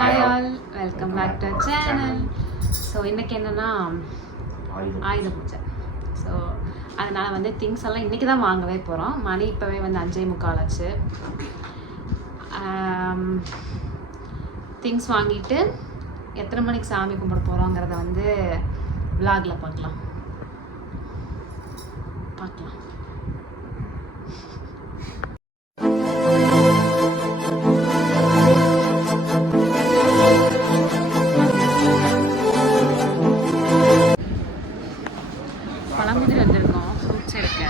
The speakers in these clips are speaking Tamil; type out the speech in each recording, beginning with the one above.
Hi all, welcome back to channel. So இன்றைக்கி என்னென்னா ஆயுத பூஜை. ஸோ அதனால் வந்து திங்ஸ் எல்லாம் இன்றைக்கி தான் வாங்கவே போகிறோம். மணி இப்போவே வந்து 5:45 ஆச்சு. திங்ஸ் வாங்கிட்டு எத்தனை மணிக்கு சாமி கும்பிட போகிறோங்கிறத வந்து விலாகில் பார்க்கலாம். பழமுதிர் வந்திருக்கோம் ஃப்ரூட்ஸ் எடுக்க.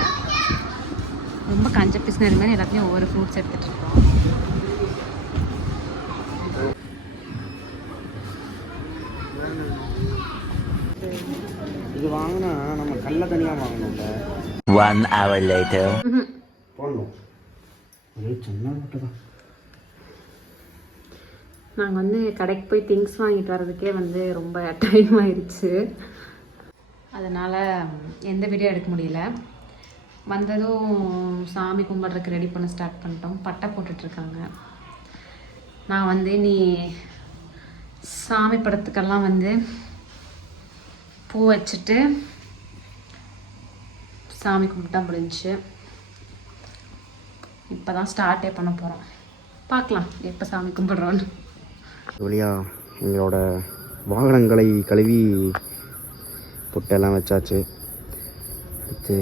ரொம்ப கஞ்ச பிஸ்னரி மாதிரி எல்லாத்தையும் ஒவ்வொரு ஃப்ரூட்ஸ் எடுத்துகிட்டு இருக்கோம். இது வாங்கினா நம்ம கல்ல தனியாக வாங்கணும்ல. 1 hour later. போடணும் ஒரே சின்ன மட்டும். நாங்கள் வந்து கடைக்கு போய் திங்ஸ் வாங்கிட்டு வர்றதுக்கே வந்து ரொம்ப டைம் ஆயிடுச்சு. அதனால் எந்த வீடியோ எடுக்க முடியல. வந்ததும் சாமி கும்பிட்றதுக்கு ரெடி பண்ண ஸ்டார்ட் பண்ணிட்டோம். பட்டை போட்டுட்ருக்காங்க. நான் வந்து நீ சாமி படத்துக்கெல்லாம் வந்து பூ வச்சுட்டு சாமி கும்பிட்டா முடிஞ்சிச்சு. இப்போ தான் ஸ்டார்ட்டே பண்ண போகிறோம். பார்க்கலாம் எப்போ சாமி கும்பிட்றோன்னு. வழியாக எங்களோட வாகனங்களை கழுவி பொட்டெல்லாம் வச்சாச்சு. அடுத்து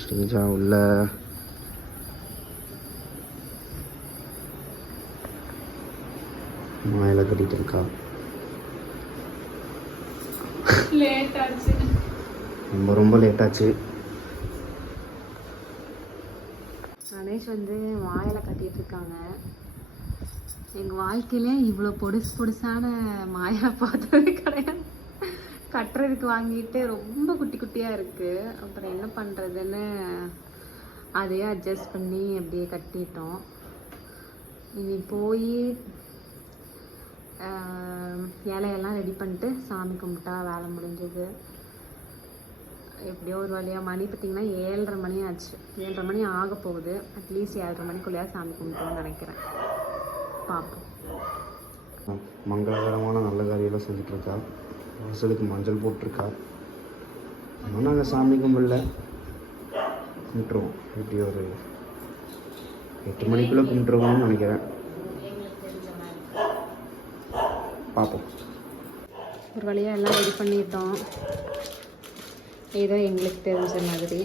ஸ்ரீஜா உள்ள மாயில கட்டிட்டு இருக்கா. லேட் ஆச்சு, ரொம்ப லேட்டாச்சு. கணேஷ் வந்து வாயில கட்டிட்டு இருக்காங்க. எங்கள் வாழ்க்கையிலே இவ்வளோ பொடுசான மாயா பார்த்ததே கிடையாது. கட்டுறதுக்கு வாங்கிட்டு ரொம்ப குட்டி குட்டியாக இருக்குது. அப்புறம் என்ன பண்ணுறதுன்னு அதையே அட்ஜஸ்ட் பண்ணி அப்படியே கட்டிட்டோம். இனி போய் இலையெல்லாம் ரெடி பண்ணிட்டு சாமி கும்பிட்டா வேலை முடிஞ்சது. எப்படியோ ஒரு வழியாக மணி பார்த்திங்கன்னா 7:30 மணி ஆச்சு. 7:30 மணி ஆக போகுது. அட்லீஸ்ட் 7:30 மணிக்குள்ளேயா சாமி கும்பிட்டோன்னு நினைக்கிறேன். பார்ப்போம். மங்களகரமான நல்ல காரியெல்லாம் செஞ்சுட்ருக்கா. வாசலுக்கு மஞ்சள் போட்டிருக்கா. ஆனால் நாங்கள் சாமி கும்பிடல, கும்பிட்டுருவோம். இப்படி ஒரு 8 மணிக்குள்ளே கும்பிட்டுருவோம்னு நினைக்கிறேன். பார்ப்போம். ஒரு வழியாக எல்லாம் ரெடி பண்ணிட்டோம். ஏதோ எங்களுக்கு தெரிஞ்ச மாதிரி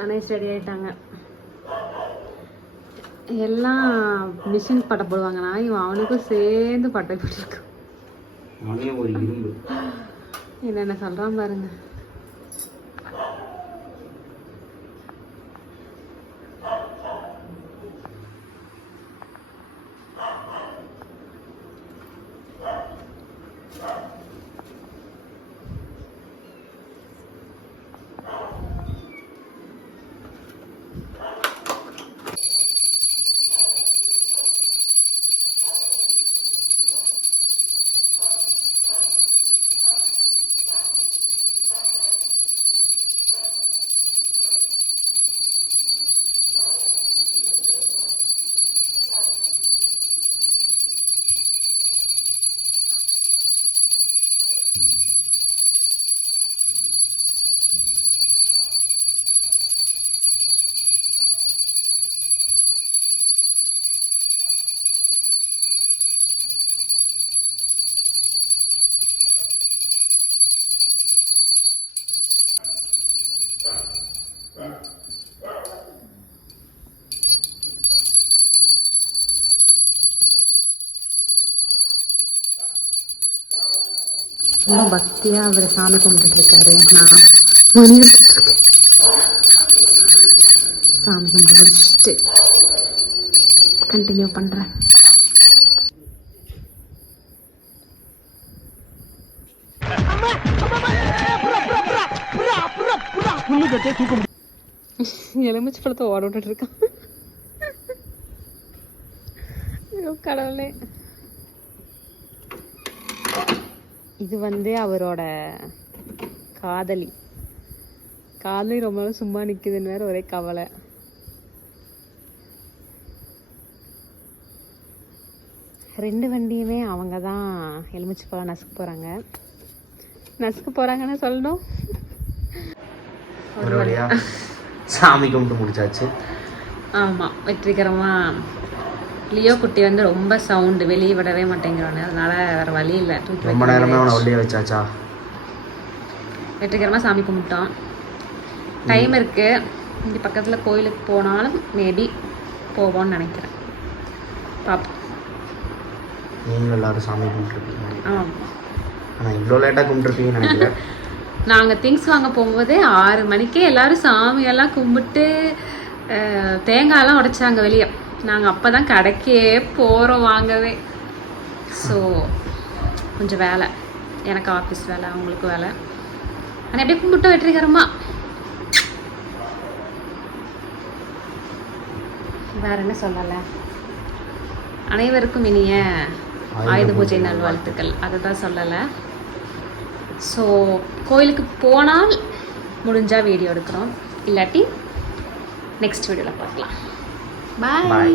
ஆனால் ரெடி ஆகிட்டாங்க. எல்லாம் மிஷின் பட்டை போடுவாங்கன்னா இவன் அவனுக்கும் சேர்ந்து பட்டை போட்டிருக்கான். ஒரு இரும்பு என்னென்ன சொல்கிறான் பாருங்க. ரொம்ப பக்தியாக அவர் சாமி கும்பிட்டுருக்காரு. நான் மணி எடுத்துட்ருக்கேன். சாமி கும்பிட்டு முடிச்சுட்டு கண்டினியூ பண்ணுறேன். எலுமிச்சு பழத்தை ஓட விட்டுட்டு இருக்கான். கடவுளே. இது வந்து அவரோட காதலி ரொம்ப நாள் சும்மா நிற்குதுன்னு வேற ஒரே கவலை. 2 வண்டியுமே அவங்க தான் எலுமிச்சு பழம் நசுக்க போகிறாங்கன்னு சொல்லணும். ஒரு வழியா சாமி கும்பிட்டு முடிச்சாச்சு. ஆமாம், வெற்றிகரமாக. லியோ குட்டி வந்து ரொம்ப சவுண்டு வெளியே விடவே மாட்டேங்கிறானு, அதனால வேறு வழி இல்லை, தூக்கி ரொம்ப நேரமே அவனை உள்ளே வச்சாச்சா. வெற்றிகரமாக சாமி கும்பிட்டோம். டைம் இருக்குது, இங்கே பக்கத்தில் கோயிலுக்கு போனாலும் மேபி போவோம்னு நினைக்கிறேன். பார்ப்போம். நீங்களும் எல்லாரும் சாமி கும்பிட்டுருப்பீங்க. ஆமாம், ஆனால் இவ்வளோ லேட்டாக கும்பிட்டுருப்பீங்கன்னு நினைக்கிறேன். நாங்கள் திங்ஸ் வாங்க போகும்போதே 6 மணிக்கே எல்லோரும் சாமியெல்லாம் கும்பிட்டு தேங்காயெல்லாம் உடைச்சாங்க வெளியே. நாங்கள் அப்போ தான் கடைக்கே போகிறோம் வாங்கவே. ஸோ கொஞ்சம் வேலை, எனக்கு ஆஃபீஸ் வேலை, அவங்களுக்கு வேலை. ஆனால் எப்படியே கும்பிட்டோம் வெற்றிகரமாக. வேற என்ன சொல்லலை. அனைவருக்கும் இனிய ஆயுத பூஜை நல்வாழ்த்துக்கள், அதை தான் சொல்லலை. ஸோ கோயிலுக்கு போனால் முடிஞ்சால் வீடியோ எடுக்கிறோம், இல்லாட்டி நெக்ஸ்ட் வீடியோவில் பார்க்கலாம். பாய்.